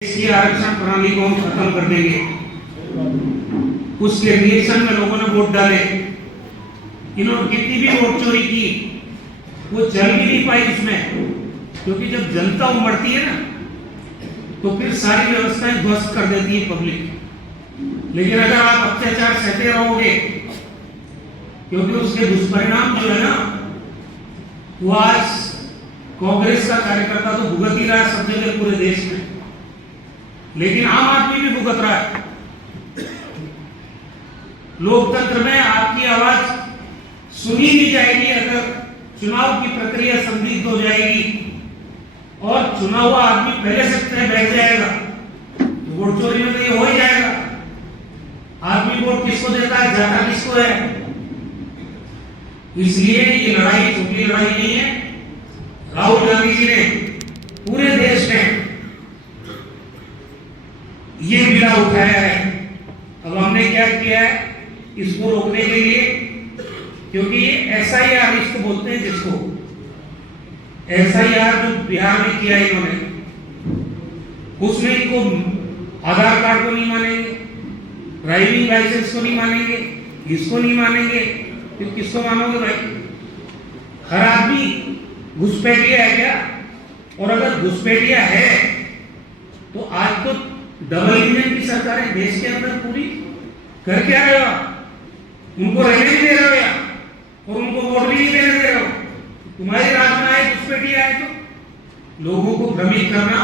इसकी आरक्षण प्रणाली को हम खत्म कर देंगे। उसके रिएक्शन में लोगों ने वोट डाले। इन्होंने कितनी भी वोट चोरी की, वो चल भी नहीं पाई उसमें, क्योंकि जब जनता उमड़ती है ना तो फिर सारी व्यवस्थाएं ध्वस्त कर देती है पब्लिक। लेकिन अगर आप अत्याचार सहते रहोगे, क्योंकि उसके दुष्परिणाम जो है ना, वो आज कांग्रेस का कार्यकर्ता तो भुगत ही रहा है सब जगह पूरे देश में, लेकिन आम आदमी भी भुगत रहा है। लोकतंत्र में आपकी आवाज सुनी नहीं जाएगी अगर चुनाव की प्रक्रिया संदिग्ध हो जाएगी और चुना हुआ आदमी पहले से तय बैठ जाएगा, तो वोट चोरी में तो ये हो ही जाएगा। आदमी वोट किसको देता है, जाता किसको है। इसलिए ये लड़ाई छोटी लड़ाई नहीं है। राहुल गांधी जी ने पूरे देश में ये बीड़ा उठाया है। अब हमने क्या किया है इसको रोकने के लिए, क्योंकि ये SIR इसको बोलते हैं, जिसको SIR जो बिहार में किया इन्होंने, उसमें इनको आधार कार्ड को नहीं मानेंगे, ड्राइविंग लाइसेंस को नहीं मानेंगे, इसको नहीं मानेंगे, फिर किसको मानोगे भाई? हर आदमी घुसपैठिया है क्या? और अगर घुसपैठिया है तो आज तो डबल इंजन की सरकार है देश के अंदर पूरी। कर क्या रहे हो? उनको रहने नहीं दे रहे हो या और उनको वोट भी नहीं देने दे रहे हो। तुम्हारी राज में आए घुसपैठिया है तो लोगों को भ्रमित करना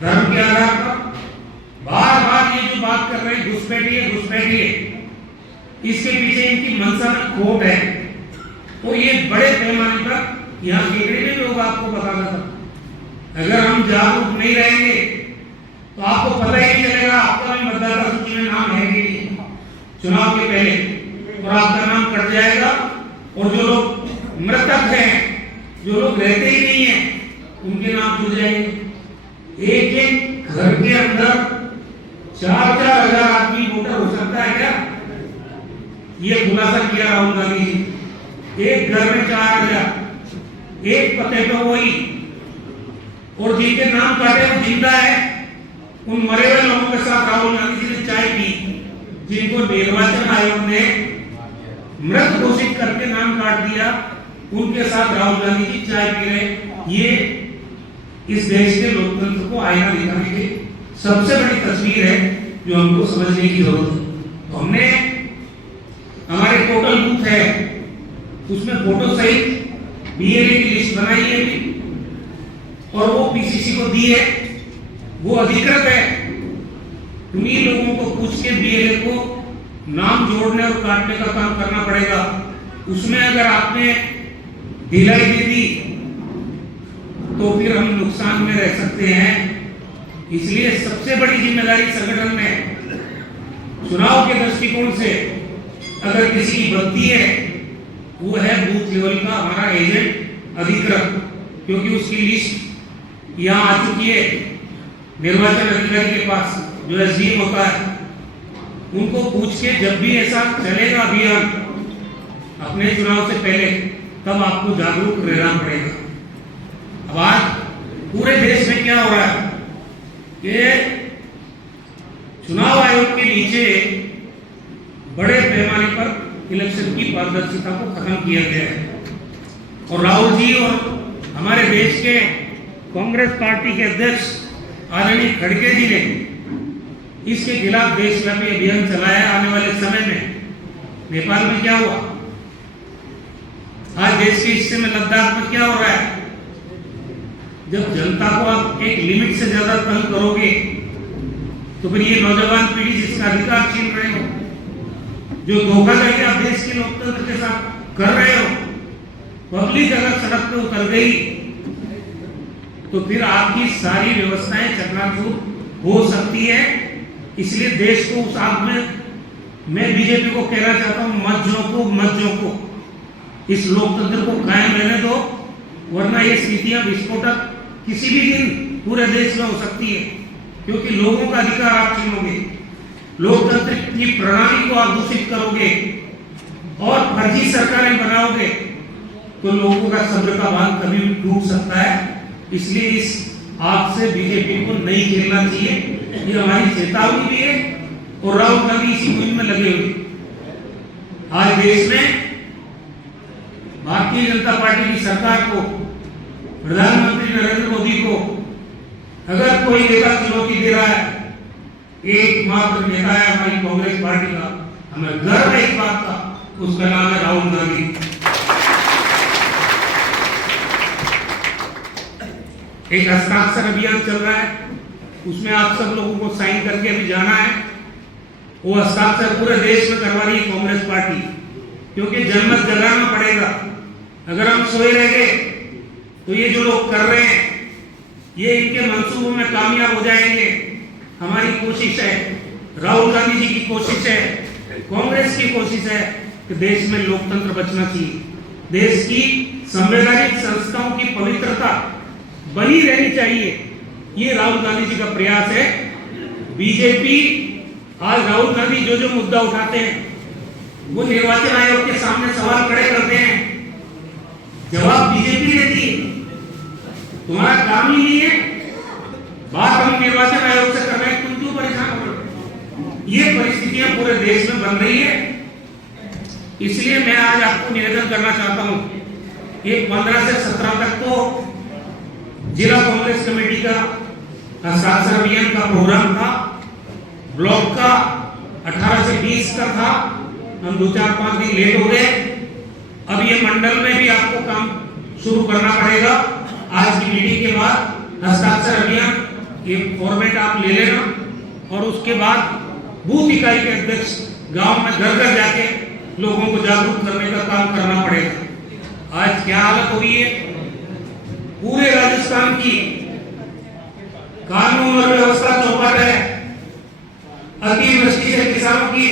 धर्म के आधार पर, बार बार ये जो बात कर रहे हैं घुसपैठिए, इसके पीछे इनकी मंशा में खोट है। तो ये बड़े पैमाने पर यहाँ केकड़े में लोग आपको बताना था। अगर हम जागरूक नहीं रहेंगे तो आपको पता ही नहीं चलेगा आपका भी मतदाता सूची में नाम है कि नहीं चुनाव के पहले, और आपका नाम कट जाएगा। और जो लोग मृतक हैं, जो लोग रहते ही नहीं है, उनके नाम जुड़ जाएंगे। एक एक घर के अंदर 4-4 हजार आदमी वोटर हो सकता है क्या? ये खुलासा किया राहुल गांधी जी। एक घर में 4 हजार, एक पते पे वही, और जिनके नाम काटे वो जिंदा है, उन मरे हुए लोगों के साथ राहुल गांधी जी ने चाय पी, जिनको निर्वाचन आयोग ने मृत घोषित करके नाम काट दिया, उनके साथ राहुल गांधी जी चाय पी रहे। ये इस देश के लोकतंत्र को आईना दिखाने की सबसे बड़ी तस्वीर है जो हमको समझने की जरूरत है। तो हमने हमारे टोटल बूथ है उसमें फोटो सहित BLA की लिस्ट बनाई है और वो PCC को दी है, वो अधिकृत है। उन्हीं लोगों को पूछ के BLA को नाम जोड़ने और काटने का काम करना पड़ेगा। उसमें अगर आपने ढिलाई दे दी तो फिर हम नुकसान में रह सकते हैं। इसलिए सबसे बड़ी जिम्मेदारी संगठन में चुनाव के दृष्टिकोण से अगर किसी की गलती है, वो है बूथ लेवल का हमारा एजेंट अधिकृत, क्योंकि उसकी लिस्ट यहाँ आ चुकी है निर्वाचन अधिकारी के पास, जो SDM होता है। उनको पूछ के जब भी ऐसा चलेगा अभियान अपने चुनाव से पहले, तब आपको जागरूक रहना पड़ेगा। अब आज पूरे देश में क्या हो रहा है कि चुनाव आयोग के नीचे बड़े पैमाने पर इलेक्शन की पारदर्शिता को खत्म किया गया है। और राहुल जी और हमारे देश के कांग्रेस पार्टी के अध्यक्ष आदरणीय खड़गे जी ने इसके खिलाफ देशव्यापी अभियान चलाया। आने वाले समय में नेपाल में क्या हुआ, आज देश के हिस्से में लद्दाख में क्या हो रहा है। जब जनता को आप एक लिमिट से ज्यादा तंग करोगे तो फिर ये नौजवान पीढ़ी जिसका अधिकार छीन रहे हो, जो धोखाधड़ी आप देश के लोकतंत्र के साथ कर रहे हो, पब्लिक अगर सड़क पे उतर गई तो फिर आपकी सारी व्यवस्थाएं चकनाचूर हो सकती है। इसलिए देश को उस आग में मैं BJP को कहना चाहता हूं, मत झोंको, इस लोकतंत्र को कायम रहने दो, वरना ये स्थितियां विस्फोटक किसी भी दिन पूरे देश में हो सकती है। क्योंकि लोगों का अधिकार आप छीनोगे, लोकतंत्र की प्रणाली को आप दूषित करोगे और फर्जी सरकारें बनाओगे, तो लोगों का सब्र का बांध कभी भी टूट सकता है। इसलिए इस आज से बीजेपी को नहीं खेलना चाहिए, ये हमारी चेतावनी भी है। और राहुल गांधी इसी मुहिम में लगे हुए। आज देश में भारतीय जनता पार्टी की सरकार को, प्रधानमंत्री नरेंद्र मोदी को अगर कोई नेता चुनौती दे रहा है, एकमात्र नेता है हमारी कांग्रेस पार्टी का, हमें गर्व है इस बात का, उसका नाम है राहुल गांधी। एक हस्ताक्षर अभियान चल रहा है, उसमें आप सब लोगों को साइन करके अभी जाना है। वो हस्ताक्षर पूरे देश में करवा रही है कांग्रेस पार्टी, क्योंकि जनमत जगाना पड़ेगा। अगर हम सोए रह गए तो ये जो लोग कर रहे हैं ये इनके मंसूबों में कामयाब हो जाएंगे। हमारी कोशिश है, राहुल गांधी जी की कोशिश है, कांग्रेस की कोशिश है कि देश में लोकतंत्र बचना चाहिए, देश की संवैधानिक संस्थाओं की पवित्रता बनी रहनी चाहिए। ये राहुल गांधी जी का प्रयास है। बीजेपी आज राहुल गांधी जो जो मुद्दा उठाते हैं वो निर्वाचन आयोग के सामने सवाल खड़े करते हैं, जवाब बीजेपी देती है। तुम्हारा काम ही नहीं है, बात हम निर्वाचन आयोग से कर रहे हैं, तुम क्यों परेशान हो रहे हो? ये परिस्थितियां पूरे देश में बन रही है। इसलिए मैं आज आपको निवेदन करना चाहता हूं, ये 15 से 17 तक तो जिला कांग्रेस कमेटी का हस्ताक्षर अभियान का प्रोग्राम था, ब्लॉक का 18 से 20 का था। हम 2-4-5 दिन लेट हो गए। अब ये मंडल में भी आपको काम शुरू करना पड़ेगा। आज की मीटिंग के बाद हस्ताक्षर अभियान ये फॉर्मेट आप ले लेना, और उसके बाद बूथ इकाई के अध्यक्ष गांव में घर घर जाके लोगों को जागरूक करने का काम करना पड़ेगा। आज क्या हालत हो रही है पूरे राजस्थान की, कानून और व्यवस्था चौपट है। अतिवृष्टि से किसानों की